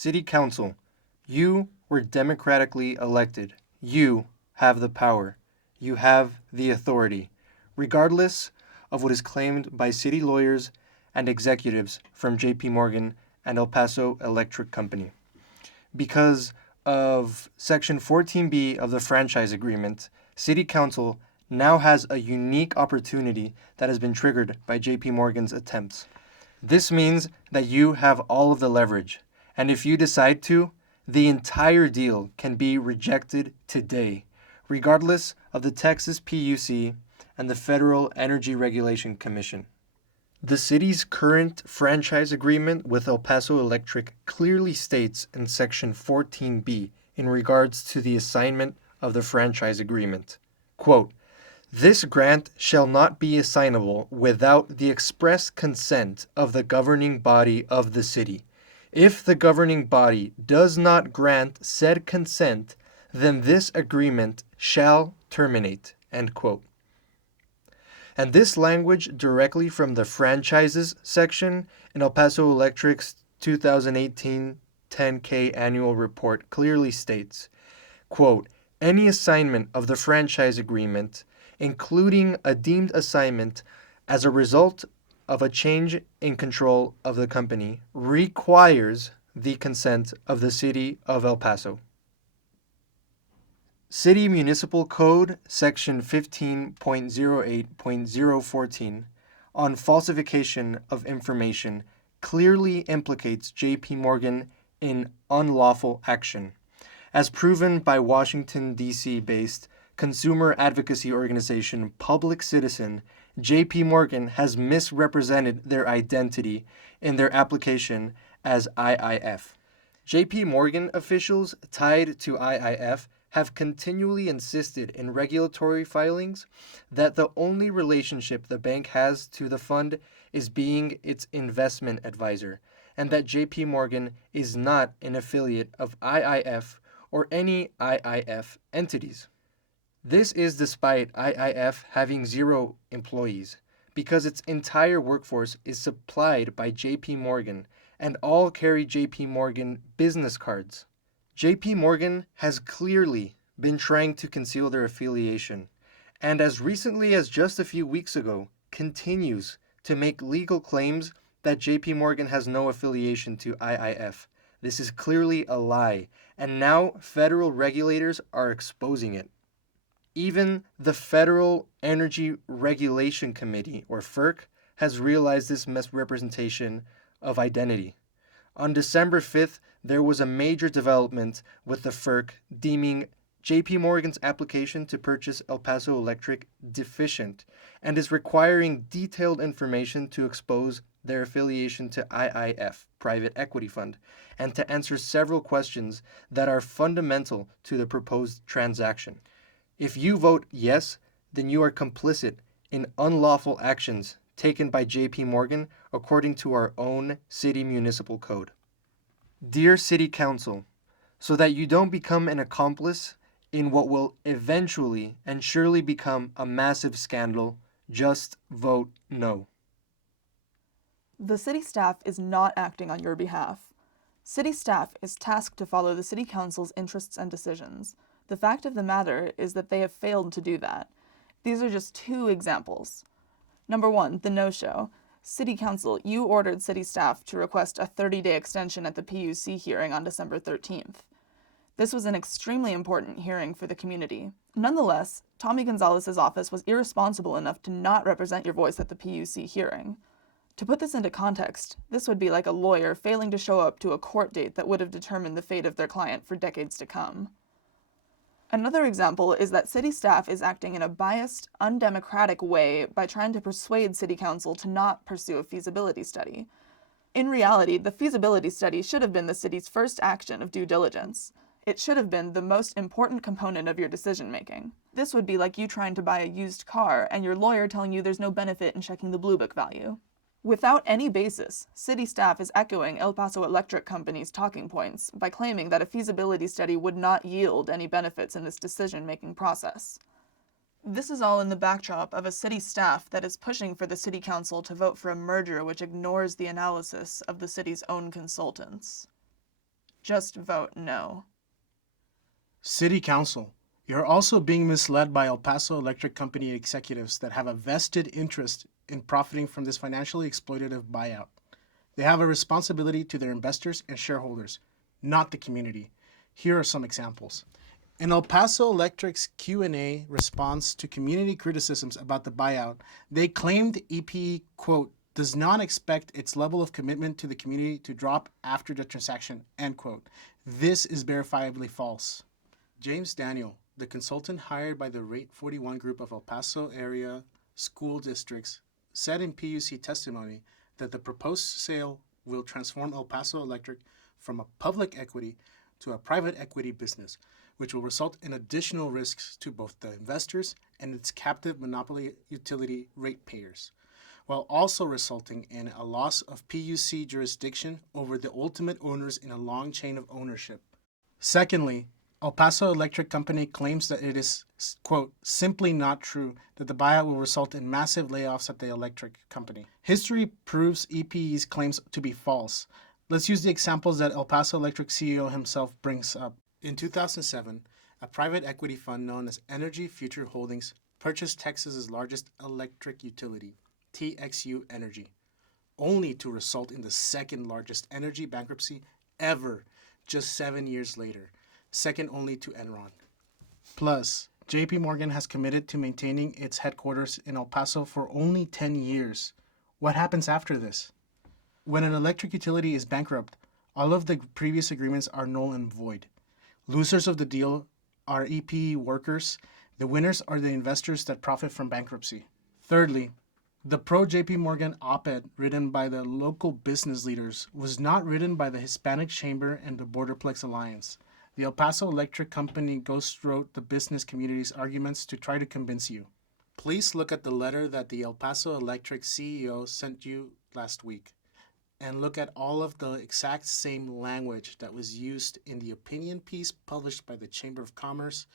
City Council, you were democratically elected. You have the power. You have the authority, regardless of what is claimed by city lawyers and executives from JP Morgan and El Paso Electric Company. Because of Section 14B of the franchise agreement, City Council now has a unique opportunity that has been triggered by JP Morgan's attempts. This means that you have all of the leverage, and if you decide to, the entire deal can be rejected today, regardless of the Texas PUC and the Federal Energy Regulation Commission. The city's current franchise agreement with El Paso Electric clearly states in Section 14B in regards to the assignment of the franchise agreement, quote, "This grant shall not be assignable without the express consent of the governing body of the city. If the governing body does not grant said consent, then this agreement shall terminate," end quote. And this language directly from the franchises section in El Paso Electric's 2018 10K annual report clearly states, quote, "Any assignment of the franchise agreement, including a deemed assignment as a result of a change in control of the company, requires the consent of the city of El Paso." City Municipal Code, Section 15.08.014, on falsification of information clearly implicates JP Morgan in unlawful action, as proven by Washington, D.C.-based consumer advocacy organization Public Citizen. JP Morgan has misrepresented their identity in their application as IIF. JP Morgan officials tied to IIF have continually insisted in regulatory filings that the only relationship the bank has to the fund is being its investment advisor, and that JP Morgan is not an affiliate of IIF or any IIF entities. This is despite IIF having 0 employees, because its entire workforce is supplied by JP Morgan and all carry JP Morgan business cards. JP Morgan has clearly been trying to conceal their affiliation, and as recently as just a few weeks ago, continues to make legal claims that JP Morgan has no affiliation to IIF. This is clearly a lie, and now federal regulators are exposing it. Even the Federal Energy Regulation Committee, or FERC, has realized this misrepresentation of identity. On December 5th, there was a major development with the FERC deeming JP Morgan's application to purchase El Paso Electric deficient and is requiring detailed information to expose their affiliation to IIF, Private Equity Fund, and to answer several questions that are fundamental to the proposed transaction. If you vote yes, then you are complicit in unlawful actions taken by JP Morgan according to our own city municipal code. Dear City Council, so that you don't become an accomplice in what will eventually and surely become a massive scandal, just vote no. The city staff is not acting on your behalf. City staff is tasked to follow the City Council's interests and decisions. The fact of the matter is that they have failed to do that. These are just 2 examples. Number 1, the no-show. City Council, you ordered city staff to request a 30-day extension at the PUC hearing on December 13th. This was an extremely important hearing for the community. Nonetheless, Tommy Gonzalez's office was irresponsible enough to not represent your voice at the PUC hearing. To put this into context, this would be like a lawyer failing to show up to a court date that would have determined the fate of their client for decades to come. Another example is that city staff is acting in a biased, undemocratic way by trying to persuade City Council to not pursue a feasibility study. In reality, the feasibility study should have been the city's first action of due diligence. It should have been the most important component of your decision-making. This would be like you trying to buy a used car and your lawyer telling you there's no benefit in checking the Blue Book value. Without any basis, city staff is echoing El Paso Electric Company's talking points by claiming that a feasibility study would not yield any benefits in this decision-making process. This is all in the backdrop of a city staff that is pushing for the City Council to vote for a merger which ignores the analysis of the city's own consultants. just vote no. City Council. You're also being misled by El Paso Electric Company executives that have a vested interest in profiting from this financially exploitative buyout. They have a responsibility to their investors and shareholders, not the community. Here are some examples. In El Paso Electric's Q&A response to community criticisms about the buyout, they claimed EPE, quote, does not expect its level of commitment to the community to drop after the transaction, end quote. This is verifiably false. James Daniel, the consultant hired by the Rate 41 group of El Paso area school districts, said in PUC testimony that the proposed sale will transform El Paso Electric from a public equity to a private equity business, which will result in additional risks to both the investors and its captive monopoly utility ratepayers, while also resulting in a loss of PUC jurisdiction over the ultimate owners in a long chain of ownership. Secondly, El Paso Electric Company claims that it is, quote, simply not true that the buyout will result in massive layoffs at the electric company. History proves EPE's claims to be false. Let's use the examples that El Paso Electric CEO himself brings up. In 2007, a private equity fund known as Energy Future Holdings purchased Texas's largest electric utility, TXU Energy, only to result in the second largest energy bankruptcy ever just 7 years later, second only to Enron. Plus, JP Morgan has committed to maintaining its headquarters in El Paso for only 10 years. What happens after this? When an electric utility is bankrupt, all of the previous agreements are null and void. Losers of the deal are EPE workers. The winners are the investors that profit from bankruptcy. Thirdly, the pro-JP Morgan op-ed written by the local business leaders was not written by the Hispanic Chamber and the Borderplex Alliance. The El Paso Electric Company ghostwrote the business community's arguments to try to convince you. Please look at the letter that the El Paso Electric CEO sent you last week, and look at all of the exact same language that was used in the opinion piece published by the Chamber of Commerce,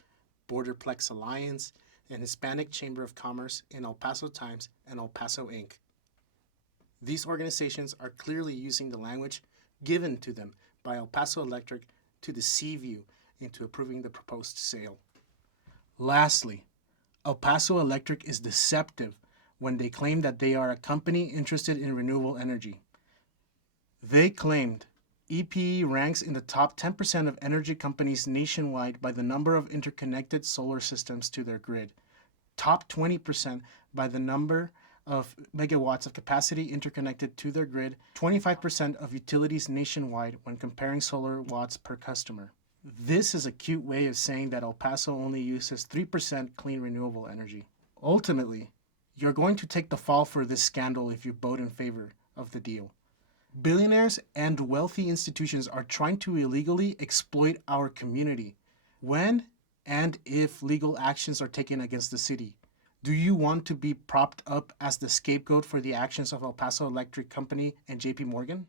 Borderplex Alliance, and Hispanic Chamber of Commerce in El Paso Times and El Paso Inc. These organizations are clearly using the language given to them by El Paso Electric to deceive you into approving the proposed sale. Lastly, El Paso Electric is deceptive when they claim that they are a company interested in renewable energy. They claimed EPE ranks in the top 10% of energy companies nationwide by the number of interconnected solar systems to their grid, top 20% by the number of megawatts of capacity interconnected to their grid, 25% of utilities nationwide when comparing solar watts per customer. This is a cute way of saying that El Paso only uses 3% clean renewable energy. Ultimately, you're going to take the fall for this scandal if you vote in favor of the deal. Billionaires and wealthy institutions are trying to illegally exploit our community. When and if legal actions are taken against the city, do you want to be propped up as the scapegoat for the actions of El Paso Electric Company and JP Morgan?